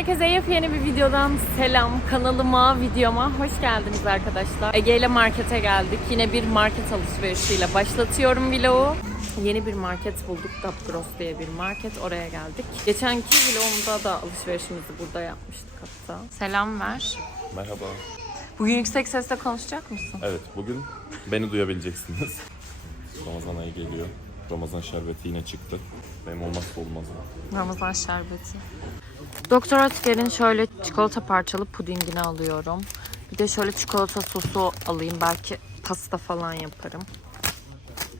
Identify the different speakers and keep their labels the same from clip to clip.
Speaker 1: herkese yepyeni bir videodan selam. Kanalıma, videoma hoş geldiniz arkadaşlar. Ege ile markete geldik. Yine bir market alışverişiyle başlatıyorum vlogu. Yeni bir market bulduk. Dapgros diye bir market. Oraya geldik. Geçenki vlogumda da alışverişimizi burada yapmıştık hatta. Selam ver.
Speaker 2: Merhaba.
Speaker 1: Bugün yüksek sesle konuşacak mısın?
Speaker 2: Evet, bugün beni duyabileceksiniz. Ramazan ayı geliyor. Ramazan şerbeti yine çıktı. Benim olmazsa olmazım.
Speaker 1: Ramazan şerbeti. Doktor Ötker'in şöyle çikolata parçalı pudingini alıyorum. Bir de şöyle çikolata sosu alayım. Belki pasta falan yaparım.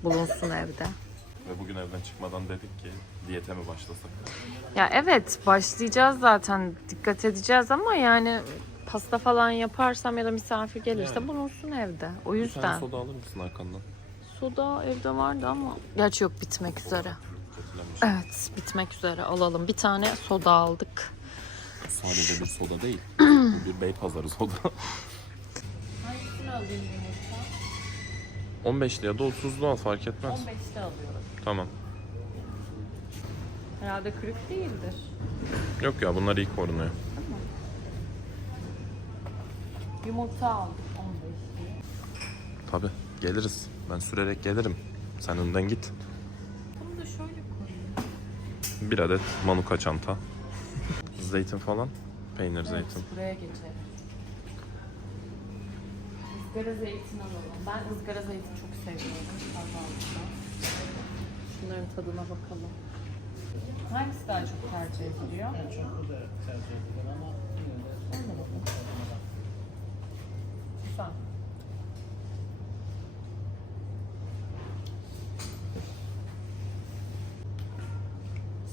Speaker 1: Bulunsun evde.
Speaker 2: Ve bugün evden çıkmadan dedik ki diyete mi başlasak?
Speaker 1: Ya evet başlayacağız zaten. Dikkat edeceğiz ama yani pasta falan yaparsam ya da misafir gelirse
Speaker 2: Yani.
Speaker 1: bulunsun evde. O
Speaker 2: Bir
Speaker 1: yüzden.
Speaker 2: tane soda alır mısın arkandan?
Speaker 1: Soda evde vardı ama. Gerçi yok bitmek üzere. Evet bitmek üzere alalım. Bir tane soda aldık.
Speaker 2: Sadece bir soda değil. Bu bir bey pazarı soda.
Speaker 1: Hangisini alayım yumurta?
Speaker 2: 15'li ya da 30'lu al fark etmez.
Speaker 1: 15'te alıyorum.
Speaker 2: Tamam.
Speaker 1: Herhalde kırık değildir.
Speaker 2: Yok ya bunlar iyi korunuyor.
Speaker 1: Yumurta aldık 15 diye.
Speaker 2: Tabi geliriz. Ben sürerek gelirim. Sen önden git.
Speaker 1: Bunu da şöyle.
Speaker 2: Bir adet manuka çanta. Zeytin falan. Peynir zeytin.
Speaker 1: Buraya geçelim. Izgara zeytin alalım. Ben ızgara zeytin çok seviyorum. Kahvaltıda. Şunların tadına bakalım. Hangisi daha çok tercih ediliyor?
Speaker 3: En çok bu da tercih edilir ama yine de
Speaker 1: Ona bakalım. Güzel.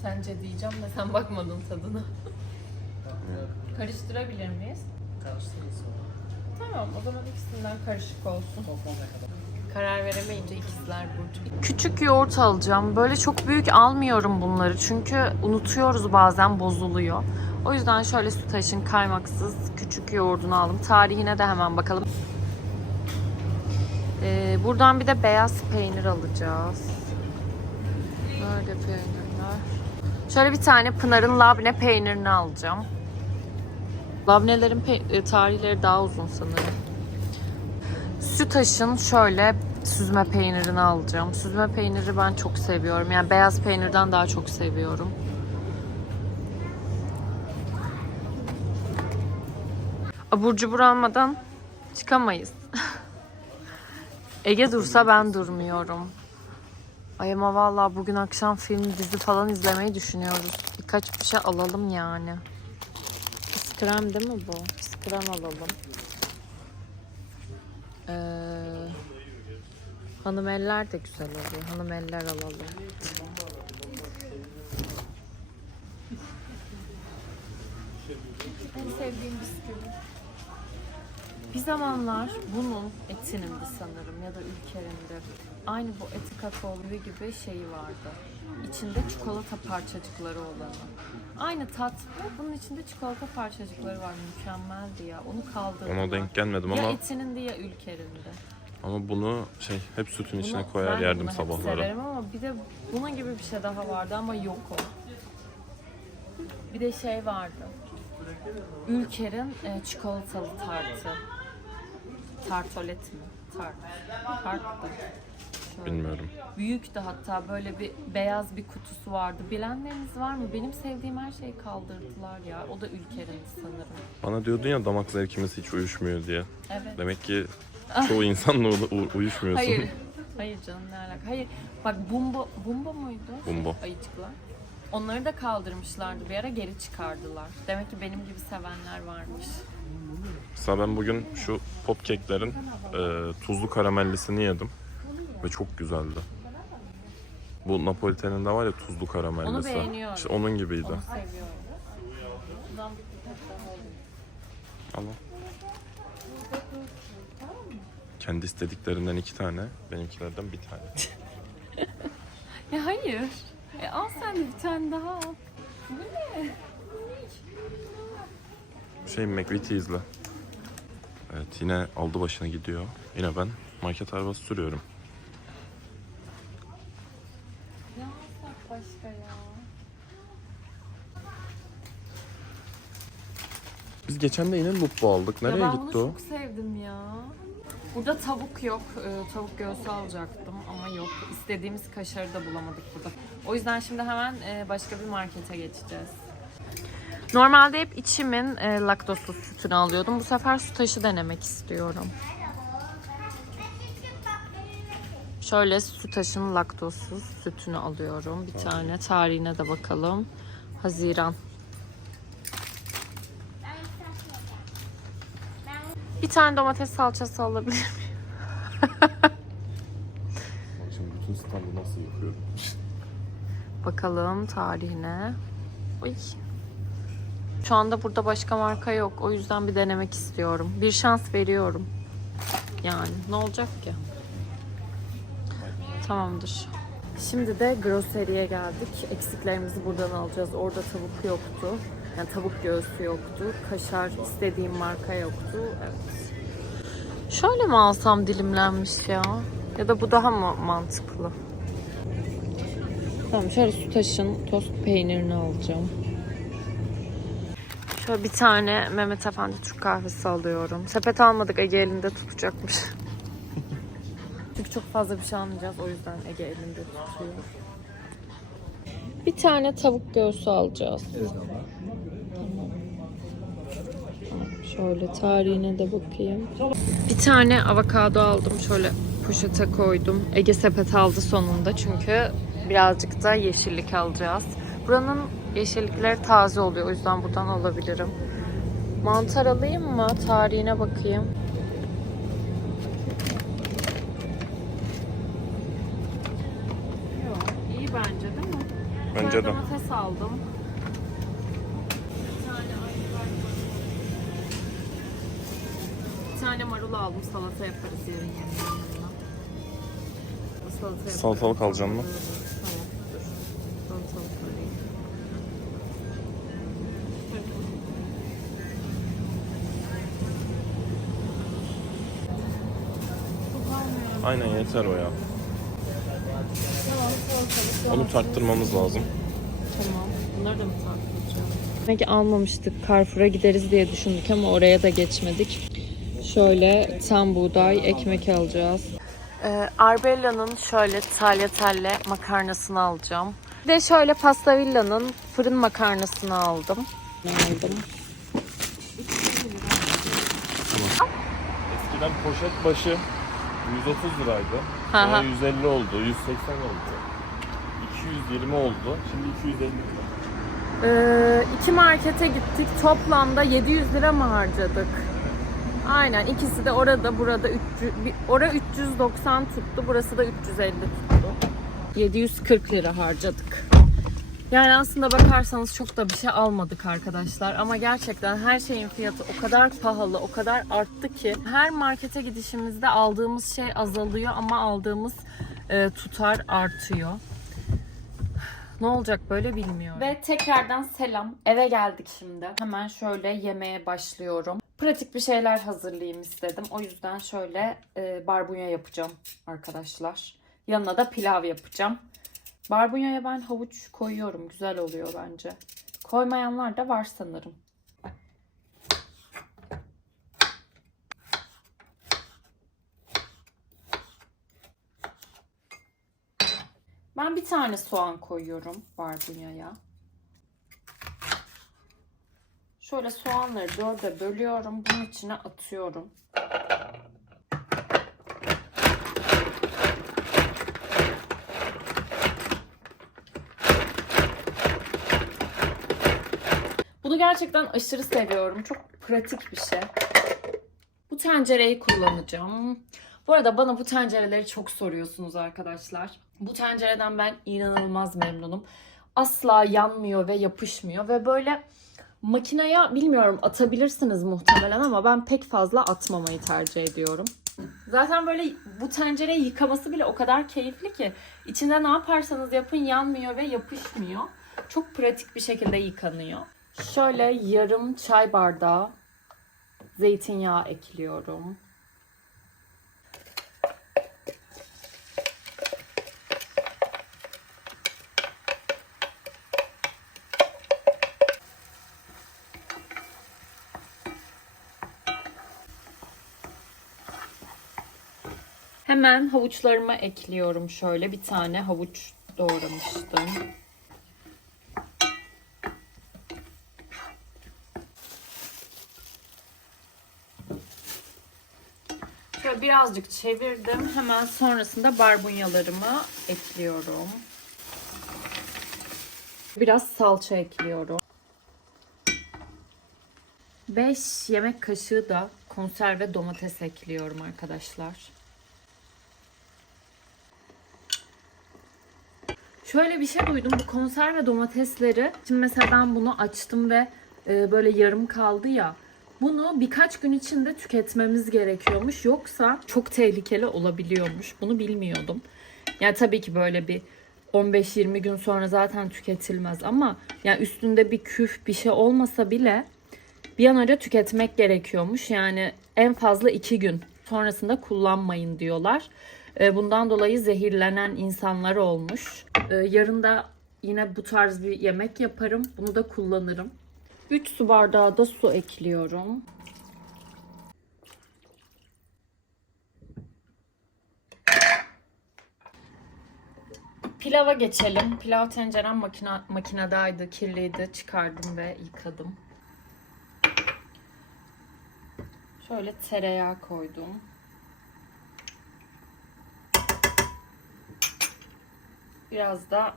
Speaker 1: Sence diyeceğim de sen bakmadın tadına. Karıştırabilir miyiz?
Speaker 3: karıştırırız sonra.
Speaker 1: Tamam o zaman ikisinden karışık olsun.
Speaker 3: Toplam ne kadar?
Speaker 1: Karar veremeyince ikizler burcu. Küçük yoğurt alacağım. Böyle çok büyük almıyorum bunları çünkü unutuyoruz bazen bozuluyor. O yüzden şöyle sütaşın kaymaksız küçük yoğurdunu aldım. Tarihine de hemen bakalım. Ee, buradan bir de beyaz peynir alacağız. Böyle peynirler. Şöyle bir tane Pınar'ın labne peynirini alacağım. Labnelerin e, tarihleri daha uzun sanırım. Sütaş'ın şöyle süzme peynirini alacağım. Süzme peyniri ben çok seviyorum. Yani beyaz peynirden daha çok seviyorum. Abur cubur almadan çıkamayız. Ege dursa ben durmuyorum. Ay ama vallahi bugün akşam film, dizi falan izlemeyi düşünüyoruz. Birkaç bir şey alalım yani. Biskrem değil mi bu? Biskrem alalım. Ee, hanım eller de güzel oluyor. Hanım eller alalım. En sevdiğim bisküvi. Bir zamanlar bunun etinindi sanırım ya da ülkerinde. Aynı bu eti kakaolu gibi şeyi vardı. İçinde çikolata parçacıkları olanı. Aynı tat bu. Bunun içinde çikolata parçacıkları var. Mükemmeldi ya. Onu kaldırdılar.
Speaker 2: Ona denk gelmedim
Speaker 1: Ya
Speaker 2: ama
Speaker 1: etinin ya ülkerinde.
Speaker 2: ama bunu şey hep sütün içine
Speaker 1: Bunu-
Speaker 2: koyar
Speaker 1: ben
Speaker 2: yerdim
Speaker 1: bunu hep
Speaker 2: sabahları.
Speaker 1: severim ama bir de bunun gibi bir şey daha vardı ama yok o. Bir de şey vardı. Ülker'in e, çikolatalı tartı. Tartolet mi? Tart. Tarttı.
Speaker 2: Bilmiyorum.
Speaker 1: Büyüktü hatta böyle bir beyaz bir kutusu vardı. Bilenleriniz var mı? Benim sevdiğim her şeyi kaldırdılar ya. O da Ülker'in sanırım.
Speaker 2: Bana diyordun ya damak zevkimiz hiç uyuşmuyor diye.
Speaker 1: Evet.
Speaker 2: Demek ki çoğu insanla u- uyuşmuyorsun.
Speaker 1: Hayır. Hayır canım ne alaka? Hayır. Bak Bumbo, Bumbo muydu?
Speaker 2: Bumbo.
Speaker 1: Ayıcıklar. Onları da kaldırmışlardı bir ara geri çıkardılar. Demek ki benim gibi sevenler varmış.
Speaker 2: Mesela ben bugün şu pop keklerin e, tuzlu karamellisini yedim. Ve çok güzeldi. Bu Napolitan'ın da var ya tuzlu karamellisi.
Speaker 1: Onu beğeniyorum.
Speaker 2: İşte onun gibiydi.
Speaker 1: Onu seviyorum.
Speaker 2: Kendi istediklerinden iki tane, benimkilerden bir tane.
Speaker 1: Ya hayır. E al sen de bir tane daha al. Bu ne?
Speaker 2: Şey McVitie izle. Evet yine aldı başına gidiyor. Yine ben market arabası sürüyorum.
Speaker 1: Ne alsak başka ya?
Speaker 2: Biz geçen de yine lupo aldık. Nereye
Speaker 1: ya ben
Speaker 2: gitti
Speaker 1: bunu
Speaker 2: o?
Speaker 1: çok sevdim ya. Burada tavuk yok. Ee, tavuk göğsü alacaktım ama yok. İstediğimiz kaşarı da bulamadık burada. O yüzden şimdi hemen e, başka bir markete geçeceğiz. Normalde hep içimin e, laktozsuz sütünü alıyordum. Bu sefer su taşı denemek istiyorum. Şöyle sütaşın laktozsuz sütünü alıyorum. Bir tane tarihine de bakalım. Haziran. Bir tane domates salçası alabilir miyim?
Speaker 2: Bak şimdi bütün standı nasıl yapıyorum?
Speaker 1: Bakalım tarihine. Uy. Şu anda burada başka marka yok. O yüzden bir denemek istiyorum. Bir şans veriyorum. Yani ne olacak ki? Tamamdır. Şimdi de grocery'e geldik. Eksiklerimizi buradan alacağız. Orada tavuk yoktu. Yani tavuk göğsü yoktu. Kaşar istediğim marka yoktu. Evet. Şöyle mi alsam dilimlenmiş ya? Ya da bu daha mı mantıklı? Tamam şöyle sütaşın tost peynirini alacağım. Şöyle bir tane Mehmet Efendi Türk kahvesi alıyorum. Sepet almadık Ege elinde tutacakmış. Çünkü çok fazla bir şey almayacağız o yüzden Ege elinde tutuyor. Bir tane tavuk göğsü alacağız. Tamam. Şöyle tarihine de bakayım. Bir tane avokado aldım. Şöyle poşete koydum. Ege sepet aldı sonunda çünkü birazcık da yeşillik alacağız. Buranın yeşillikleri taze oluyor. O yüzden buradan alabilirim. Mantar alayım mı? Tarihine bakayım. Yok, iyi bence değil mi?
Speaker 2: Bence de.
Speaker 1: Domates aldım. Bir tane ayvar Bir tane marul aldım. Salata yaparız yarın yemeğin yanına. Salata yaparız.
Speaker 2: Salatalık alacaksın mı?
Speaker 1: Tamam, dur. Salatalık alayım. Çok almıyorum.
Speaker 2: Aynen yeter o ya.
Speaker 1: Tamam, salatalık.
Speaker 2: Onu
Speaker 1: domates.
Speaker 2: tarttırmamız lazım.
Speaker 1: Tamam. Bunları da mı tartacağım? Demek ki almamıştık. Carrefour'a gideriz diye düşündük ama oraya da geçmedik. Şöyle tam buğday ekmek alacağız. Ee, Arbella'nın şöyle tagliatelle makarnasını alacağım. Bir de şöyle Pasta Villa'nın fırın makarnasını aldım. Aldım.
Speaker 2: Eskiden poşet başı 130 liraydı. Sonra 150 oldu, 180 oldu. 220 oldu. Şimdi 250 lira.
Speaker 1: Ee, iki markete gittik. Toplamda 700 lira mı harcadık? Aynen. ikisi de orada burada 300, bir- ora 390 tuttu. Burası da 350 tuttu. 740 lira harcadık. Yani aslında bakarsanız çok da bir şey almadık arkadaşlar. Ama gerçekten her şeyin fiyatı o kadar pahalı, o kadar arttı ki her markete gidişimizde aldığımız şey azalıyor ama aldığımız e, tutar artıyor. Ne olacak böyle bilmiyorum. Ve tekrardan selam. Eve geldik şimdi. Hemen şöyle yemeğe başlıyorum. Pratik bir şeyler hazırlayayım istedim. O yüzden şöyle e, barbunya yapacağım arkadaşlar. Yanına da pilav yapacağım. Barbunyaya ben havuç koyuyorum. Güzel oluyor bence. Koymayanlar da var sanırım. Ben bir tane soğan koyuyorum barbunyaya. Şöyle soğanları dörde bölüyorum. Bunun içine atıyorum. Bunu gerçekten aşırı seviyorum. Çok pratik bir şey. Bu tencereyi kullanacağım. Bu arada bana bu tencereleri çok soruyorsunuz arkadaşlar. Bu tencereden ben inanılmaz memnunum. Asla yanmıyor ve yapışmıyor ve böyle makineye bilmiyorum atabilirsiniz muhtemelen ama ben pek fazla atmamayı tercih ediyorum. Zaten böyle bu tencereyi yıkaması bile o kadar keyifli ki içinde ne yaparsanız yapın yanmıyor ve yapışmıyor. Çok pratik bir şekilde yıkanıyor. Şöyle yarım çay bardağı zeytinyağı ekliyorum. Hemen havuçlarımı ekliyorum şöyle. Bir tane havuç doğramıştım. Şöyle birazcık çevirdim. Hemen sonrasında barbunyalarımı ekliyorum. Biraz salça ekliyorum. 5 yemek kaşığı da konserve domates ekliyorum arkadaşlar. Şöyle bir şey duydum. Bu konserve domatesleri, şimdi mesela ben bunu açtım ve e, böyle yarım kaldı ya. Bunu birkaç gün içinde tüketmemiz gerekiyormuş. Yoksa çok tehlikeli olabiliyormuş. Bunu bilmiyordum. Yani tabii ki böyle bir 15-20 gün sonra zaten tüketilmez ama yani üstünde bir küf bir şey olmasa bile bir an önce tüketmek gerekiyormuş. Yani en fazla 2 gün sonrasında kullanmayın diyorlar. E, Bundan dolayı zehirlenen insanlar olmuş. E, Yarın da yine bu tarz bir yemek yaparım. Bunu da kullanırım. 3 su bardağı da su ekliyorum. Pilava geçelim. Pilav tencerem makine, makinedeydi, kirliydi. Çıkardım ve yıkadım. Şöyle tereyağı koydum. Biraz da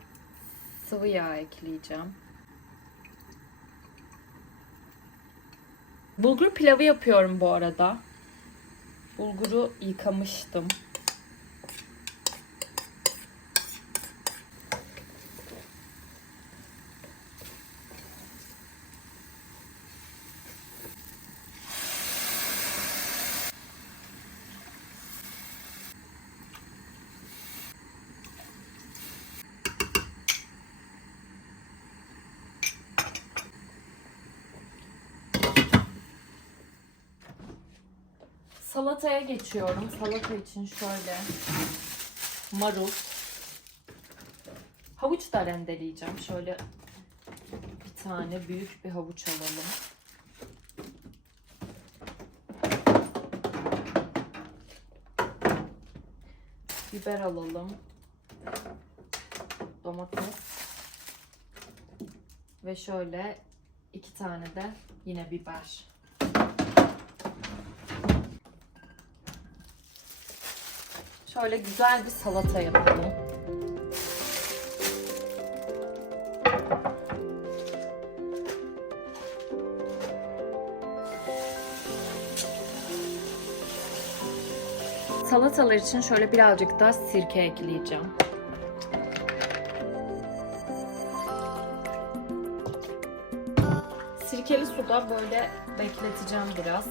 Speaker 1: sıvı yağ ekleyeceğim. Bulgur pilavı yapıyorum bu arada. Bulguru yıkamıştım. Salataya geçiyorum. Salata için şöyle marul. Havuç da rendeleyeceğim. Şöyle bir tane büyük bir havuç alalım. Biber alalım. Domates. Ve şöyle iki tane de yine biber. Şöyle güzel bir salata yapalım. Salatalar için şöyle birazcık da sirke ekleyeceğim. Sirkeli suda böyle bekleteceğim biraz.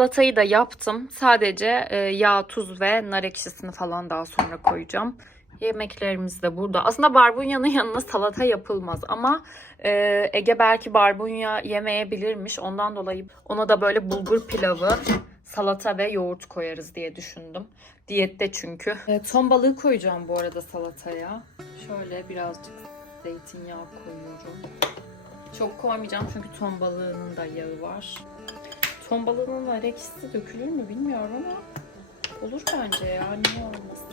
Speaker 1: Salatayı da yaptım. Sadece e, yağ, tuz ve nar ekşisini falan daha sonra koyacağım. Yemeklerimiz de burada. Aslında barbunyanın yanına salata yapılmaz ama e, Ege belki barbunya yemeyebilirmiş. Ondan dolayı ona da böyle bulgur pilavı, salata ve yoğurt koyarız diye düşündüm. Diyette çünkü. E, ton balığı koyacağım bu arada salataya. Şöyle birazcık zeytinyağı koyuyorum. Çok koymayacağım çünkü ton balığının da yağı var. Ton balığının ekşisi dökülür mü bilmiyorum ama olur bence ya. Niye olmasın?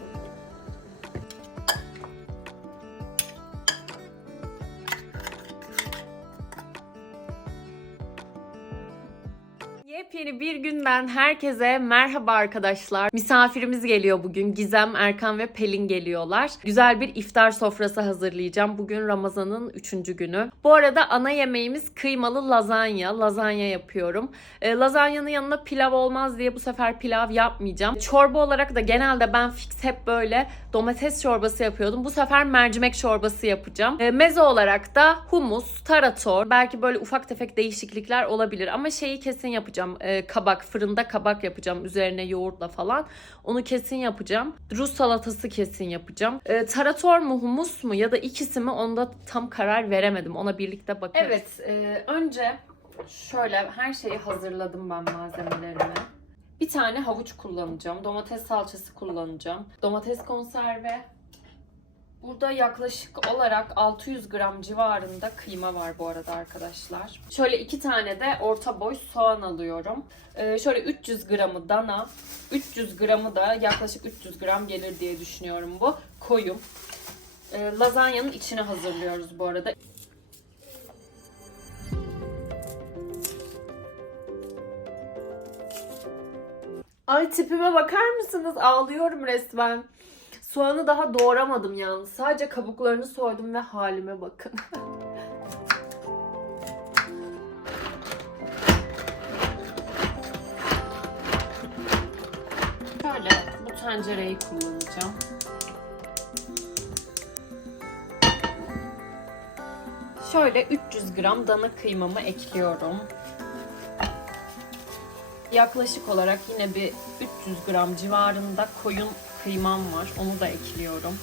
Speaker 1: Bir günden herkese merhaba arkadaşlar. Misafirimiz geliyor bugün. Gizem, Erkan ve Pelin geliyorlar. Güzel bir iftar sofrası hazırlayacağım. Bugün Ramazan'ın 3. günü. Bu arada ana yemeğimiz kıymalı lazanya. Lazanya yapıyorum. E, lazanyanın yanına pilav olmaz diye bu sefer pilav yapmayacağım. Çorba olarak da genelde ben fix hep böyle domates çorbası yapıyordum. Bu sefer mercimek çorbası yapacağım. E, meze olarak da humus, tarator, belki böyle ufak tefek değişiklikler olabilir ama şeyi kesin yapacağım. E, kabak, fırında kabak yapacağım üzerine yoğurtla falan. Onu kesin yapacağım. Rus salatası kesin yapacağım. E, tarator mu, humus mu ya da ikisi mi onda tam karar veremedim. Ona birlikte bakarız. Evet, e, önce şöyle her şeyi hazırladım ben malzemelerimi. Bir tane havuç kullanacağım. Domates salçası kullanacağım. Domates konserve. Burada yaklaşık olarak 600 gram civarında kıyma var bu arada arkadaşlar. Şöyle iki tane de orta boy soğan alıyorum. Ee, şöyle 300 gramı dana, 300 gramı da yaklaşık 300 gram gelir diye düşünüyorum bu. Koyum. Ee, lazanyanın içine hazırlıyoruz bu arada. Ay tipime bakar mısınız? Ağlıyorum resmen. Soğanı daha doğramadım yalnız. Sadece kabuklarını soydum ve halime bakın. Şöyle bu tencereyi kullanacağım. Şöyle 300 gram dana kıymamı ekliyorum. Yaklaşık olarak yine bir 300 gram civarında koyun kıymam var. Onu da ekliyorum.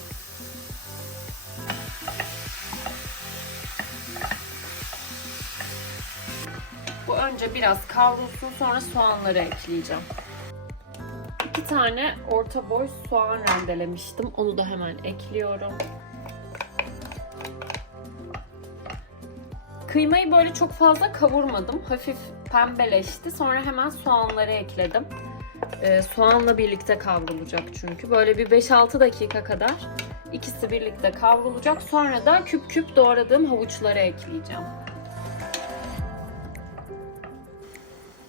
Speaker 1: Bu önce biraz kavrulsun sonra soğanları ekleyeceğim. İki tane orta boy soğan rendelemiştim. Onu da hemen ekliyorum. Kıymayı böyle çok fazla kavurmadım. Hafif pembeleşti. Sonra hemen soğanları ekledim. Ee, soğanla birlikte kavrulacak çünkü. Böyle bir 5-6 dakika kadar ikisi birlikte kavrulacak. Sonra da küp küp doğradığım havuçları ekleyeceğim.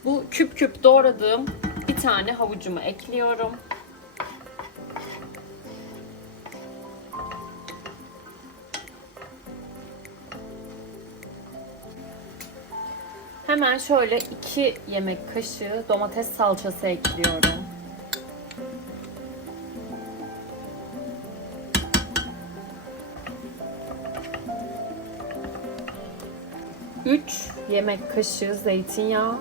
Speaker 1: Bu küp küp doğradığım bir tane havucumu ekliyorum. Hemen şöyle 2 yemek kaşığı domates salçası ekliyorum. Üç yemek kaşığı zeytinyağı.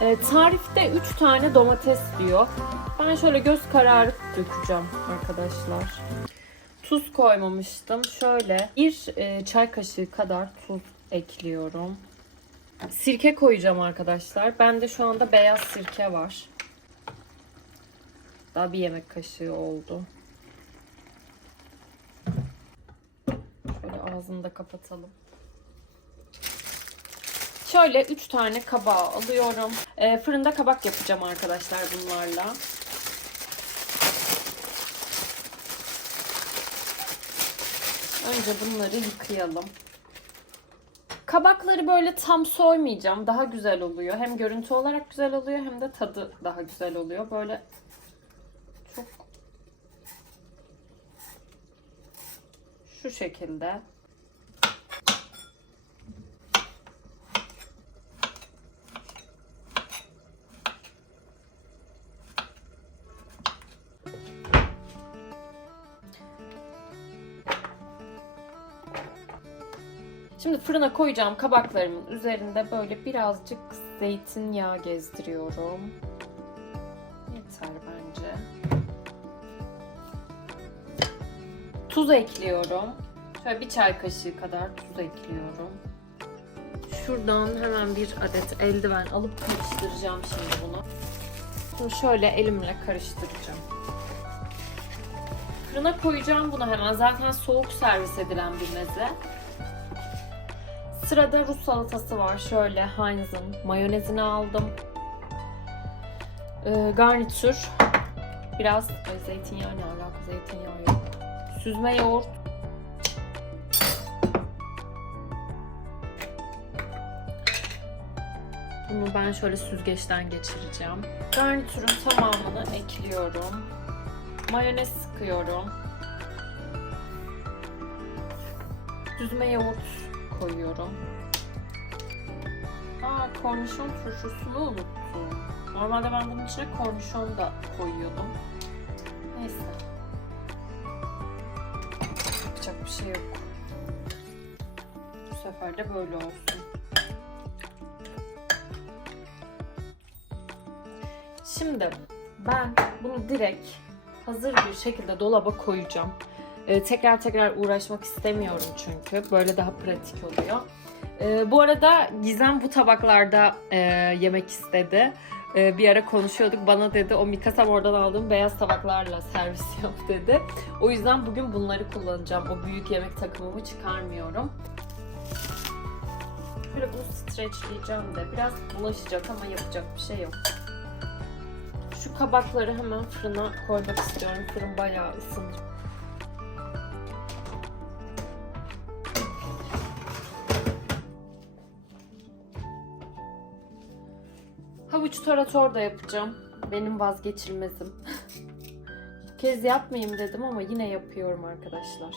Speaker 1: E, tarifte 3 tane domates diyor. Ben şöyle göz kararı dökeceğim arkadaşlar. Tuz koymamıştım. Şöyle bir e, çay kaşığı kadar tuz ekliyorum. Sirke koyacağım arkadaşlar. Bende şu anda beyaz sirke var. Daha bir yemek kaşığı oldu. Şöyle ağzını da kapatalım. Şöyle 3 tane kabağı alıyorum. Ee, fırında kabak yapacağım arkadaşlar bunlarla. Önce bunları yıkayalım. Kabakları böyle tam soymayacağım. Daha güzel oluyor. Hem görüntü olarak güzel oluyor hem de tadı daha güzel oluyor. Böyle çok şu şekilde Şimdi fırına koyacağım kabaklarımın üzerinde böyle birazcık zeytinyağı gezdiriyorum. Yeter bence. Tuz ekliyorum. Şöyle bir çay kaşığı kadar tuz ekliyorum. Şuradan hemen bir adet eldiven alıp karıştıracağım şimdi bunu. Şimdi şöyle elimle karıştıracağım. Fırına koyacağım bunu hemen. Zaten soğuk servis edilen bir meze. Sırada Rus salatası var. Şöyle Heinz'ın mayonezini aldım. Ee, garnitür Biraz zeytinyağı ne alaka? Zeytinyağı yok. Süzme yoğurt. Bunu ben şöyle süzgeçten geçireceğim. Garnitürün tamamını ekliyorum. Mayonez sıkıyorum. Süzme yoğurt koyuyorum. Aa kornişon turşusunu unuttum. Normalde ben bunun içine kornişon da koyuyordum. Neyse. Yapacak bir şey yok. Bu sefer de böyle olsun. Şimdi ben bunu direkt hazır bir şekilde dolaba koyacağım. Ee, tekrar tekrar uğraşmak istemiyorum çünkü. Böyle daha pratik oluyor. Ee, bu arada Gizem bu tabaklarda e, yemek istedi. Ee, bir ara konuşuyorduk. Bana dedi o Mikasa oradan aldığım beyaz tabaklarla servis yap dedi. O yüzden bugün bunları kullanacağım. O büyük yemek takımımı çıkarmıyorum. Böyle bunu streçleyeceğim de. Biraz bulaşacak ama yapacak bir şey yok. Şu kabakları hemen fırına koymak istiyorum. Fırın bayağı ısınır. Havuç tarator da yapacağım. Benim vazgeçilmezim. Bu kez yapmayayım dedim ama yine yapıyorum arkadaşlar.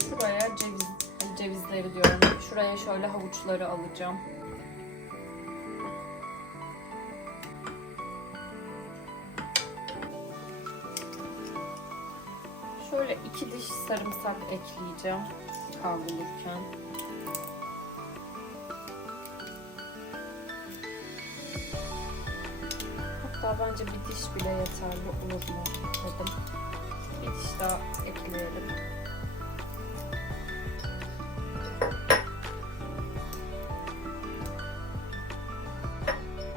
Speaker 1: Şuraya ceviz, cevizleri diyorum. Şuraya şöyle havuçları alacağım. Şöyle iki diş sarımsak ekleyeceğim kavrulurken. Hatta bence bir diş bile yeterli olur mu dedim. Bir diş daha ekleyelim.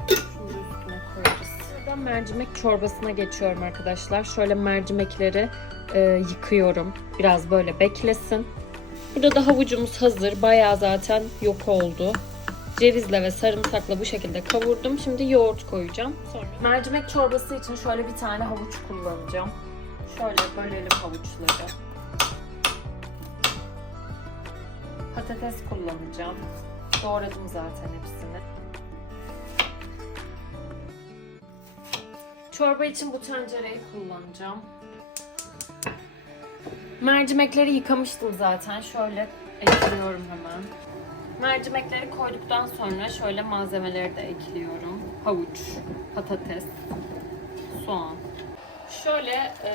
Speaker 1: Şunu üstüne koyarız. Buradan mercimek çorbasına geçiyorum arkadaşlar. Şöyle mercimekleri e, yıkıyorum. Biraz böyle beklesin. Burada da havucumuz hazır. Bayağı zaten yok oldu. Cevizle ve sarımsakla bu şekilde kavurdum. Şimdi yoğurt koyacağım. Sonra mercimek çorbası için şöyle bir tane havuç kullanacağım. Şöyle bölelim havuçları. Patates kullanacağım. Doğradım zaten hepsini. Çorba için bu tencereyi kullanacağım. Mercimekleri yıkamıştım zaten. Şöyle ekliyorum hemen. Mercimekleri koyduktan sonra şöyle malzemeleri de ekliyorum. Havuç, patates, soğan. Şöyle e,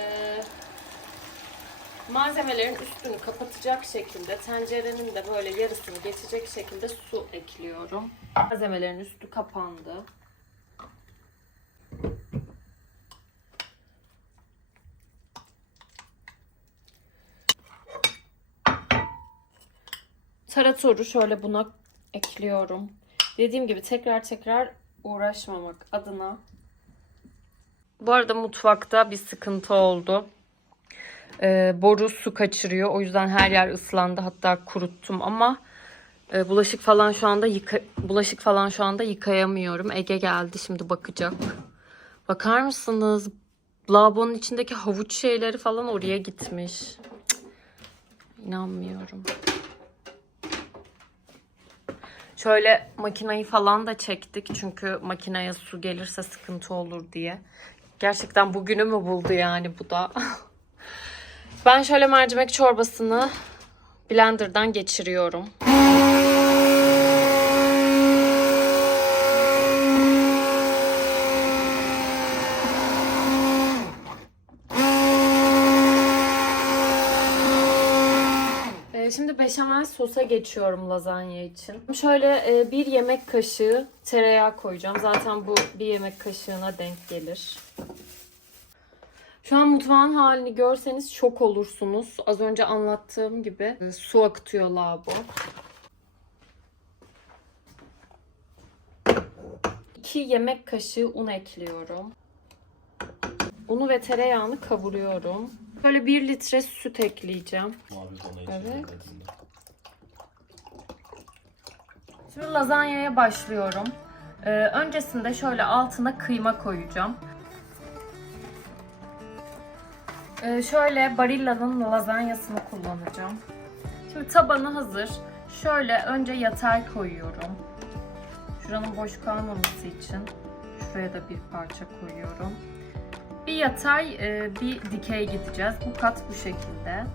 Speaker 1: malzemelerin üstünü kapatacak şekilde tencerenin de böyle yarısını geçecek şekilde su ekliyorum. Malzemelerin üstü kapandı. Taratoru şöyle buna ekliyorum. Dediğim gibi tekrar tekrar uğraşmamak adına. Bu arada mutfakta bir sıkıntı oldu. Ee, boru su kaçırıyor. O yüzden her yer ıslandı. Hatta kuruttum ama e, bulaşık falan şu anda yıka bulaşık falan şu anda yıkayamıyorum. Ege geldi şimdi bakacak. Bakar mısınız? Lavabonun içindeki havuç şeyleri falan oraya gitmiş. Cık, İnanmıyorum. Şöyle makinayı falan da çektik çünkü makineye su gelirse sıkıntı olur diye. Gerçekten bugünü mü buldu yani bu da? ben şöyle mercimek çorbasını blenderdan geçiriyorum. Ee, Şimdi beşamel sosa geçiyorum lazanya için. Şöyle e, bir yemek kaşığı tereyağı koyacağım. Zaten bu bir yemek kaşığına denk gelir. Şu an mutfağın halini görseniz şok olursunuz. Az önce anlattığım gibi e, su akıtıyor lavabo. 2 yemek kaşığı un ekliyorum. Unu ve tereyağını kavuruyorum. Böyle 1 litre süt ekleyeceğim. Evet. Şimdi lazanyaya başlıyorum. Ee, öncesinde şöyle altına kıyma koyacağım. Ee, şöyle Barilla'nın lazanyasını kullanacağım. Şimdi tabanı hazır. Şöyle önce yatay koyuyorum. Şuranın boş kalmaması için şuraya da bir parça koyuyorum. Bir yatay, e, bir dikey gideceğiz. Bu kat bu şekilde.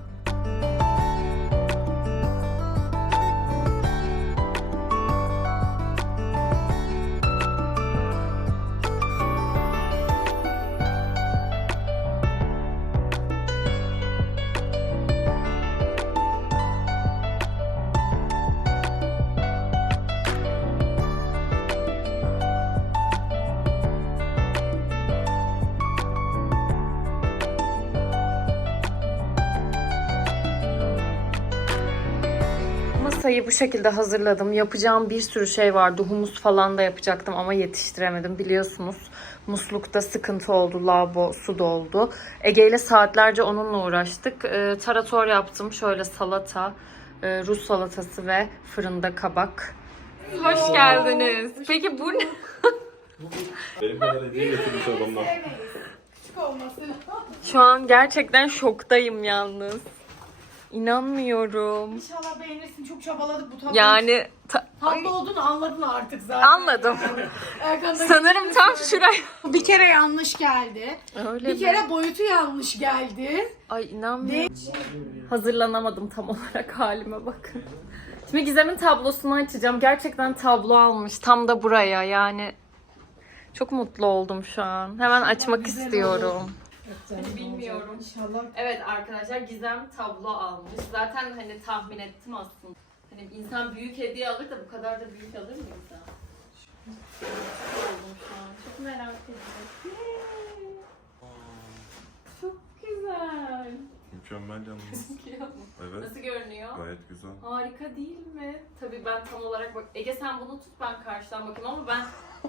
Speaker 1: Şekilde hazırladım. Yapacağım bir sürü şey vardı. Humus falan da yapacaktım ama yetiştiremedim. Biliyorsunuz muslukta sıkıntı oldu. Lavabo su doldu. Ege ile saatlerce onunla uğraştık. Ee, tarator yaptım. Şöyle salata, e, Rus salatası ve fırında kabak. Hoş geldiniz. Peki bu ne?
Speaker 2: Benim kadar hediye getirmiş adamlar.
Speaker 1: Şu an gerçekten şoktayım yalnız. İnanmıyorum.
Speaker 4: İnşallah beğenirsin. Çok çabaladık bu tatlının
Speaker 1: Yani ta-
Speaker 4: tatlı olduğunu anladın artık zaten.
Speaker 1: anladım. Sanırım tam şuraya.
Speaker 4: bir kere yanlış geldi.
Speaker 1: Öyle
Speaker 4: Bir
Speaker 1: mi?
Speaker 4: kere boyutu yanlış geldi.
Speaker 1: Ay inanmıyorum. Hazırlanamadım tam olarak halime bakın. Şimdi Gizem'in tablosunu açacağım. Gerçekten tablo almış. Tam da buraya yani. Çok mutlu oldum şu an. Hemen açmak
Speaker 4: güzel
Speaker 1: istiyorum.
Speaker 4: Hani
Speaker 1: bilmiyorum.
Speaker 4: İnşallah.
Speaker 1: Evet arkadaşlar Gizem tablo almış. Zaten hani tahmin ettim aslında. Hani insan büyük hediye alır da bu kadar da büyük alır mı insan? Çok oldum şu an. Çok merak ediyorum. Çok güzel.
Speaker 2: Mükemmel yalnız. Evet.
Speaker 1: Nasıl görünüyor?
Speaker 2: Gayet güzel.
Speaker 1: Harika değil mi? Tabii ben tam olarak bak Ege sen bunu tut ben karşıdan bakayım ama ben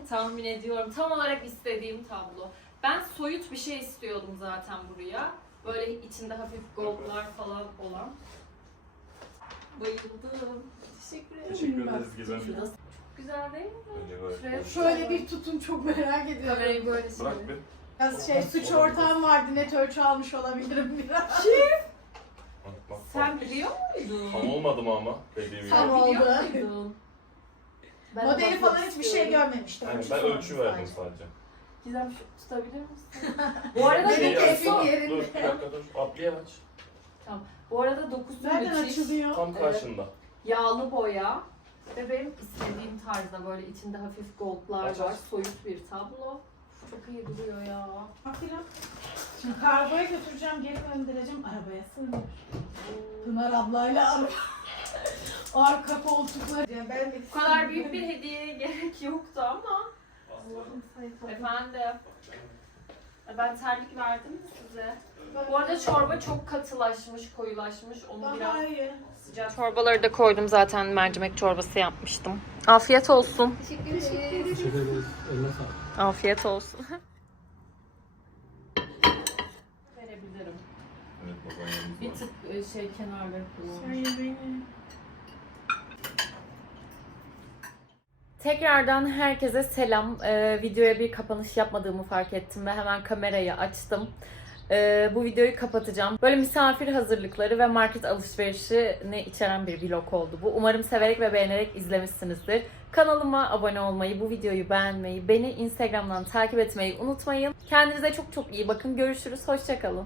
Speaker 1: tahmin ediyorum. Tam olarak istediğim tablo. Ben soyut bir şey istiyordum zaten buraya. Böyle içinde hafif goldlar falan olan. Bayıldım. Teşekkür ederim.
Speaker 2: Teşekkür ederiz Gizem.
Speaker 1: Çok güzel değil mi? Şuraya.
Speaker 4: Şöyle bir tutun çok merak ediyorum.
Speaker 1: Kamerayı böyle
Speaker 2: Bırak
Speaker 1: şöyle.
Speaker 2: bir.
Speaker 4: Biraz şey suç ortağım vardı net ölçü almış olabilirim biraz.
Speaker 2: Bak, bak, bak.
Speaker 1: Sen biliyor muydun?
Speaker 2: Tam olmadı mı ama dediğim
Speaker 4: Tam
Speaker 2: gibi.
Speaker 4: oldu.
Speaker 1: biliyor muydun? Ben
Speaker 4: Modeli falan hiçbir şey görmemiştim.
Speaker 2: Yani ben
Speaker 4: sormuş
Speaker 2: ölçü verdim
Speaker 4: sadece.
Speaker 2: sadece.
Speaker 1: Gizem şu tutabilir misin? Bu arada
Speaker 4: Benim
Speaker 2: Şey,
Speaker 4: keyfim
Speaker 2: dur,
Speaker 4: yerinde.
Speaker 2: Dur bir dakika dur. Apliye aç.
Speaker 1: Bu arada dokusu
Speaker 4: Nereden
Speaker 1: müthiş.
Speaker 4: açılıyor?
Speaker 2: Tam karşında.
Speaker 1: Yağlı boya ve benim istediğim tarzda böyle içinde hafif goldlar
Speaker 2: Aç,
Speaker 1: var.
Speaker 2: aç.
Speaker 1: Soyut bir tablo. Çok iyi duruyor ya.
Speaker 4: Bak Dilan. Şimdi kargoya götüreceğim, geri göndereceğim. Arabaya sığmıyor. Pınar ablayla araba. Arka koltuklar. Ya ben de
Speaker 1: Bu kadar büyük bir hediyeye gerek yoktu ama. Efendim. E, Ben terlik verdim mi size? Bu arada çorba çok katılaşmış, koyulaşmış. Onu biraz
Speaker 4: Daha iyi.
Speaker 1: Sıcak. Çorbaları da koydum zaten mercimek çorbası yapmıştım. Afiyet olsun.
Speaker 4: Teşekkür ederiz.
Speaker 3: Eline sağlık.
Speaker 1: Afiyet olsun. Verebilirim.
Speaker 2: Evet
Speaker 1: Bir tık e, şey kenarları kullanmış. Tekrardan herkese selam. Ee, videoya bir kapanış yapmadığımı fark ettim ve hemen kamerayı açtım. Ee, bu videoyu kapatacağım. Böyle misafir hazırlıkları ve market alışverişini içeren bir vlog oldu bu. Umarım severek ve beğenerek izlemişsinizdir. Kanalıma abone olmayı, bu videoyu beğenmeyi, beni Instagram'dan takip etmeyi unutmayın. Kendinize çok çok iyi bakın. Görüşürüz. Hoşçakalın.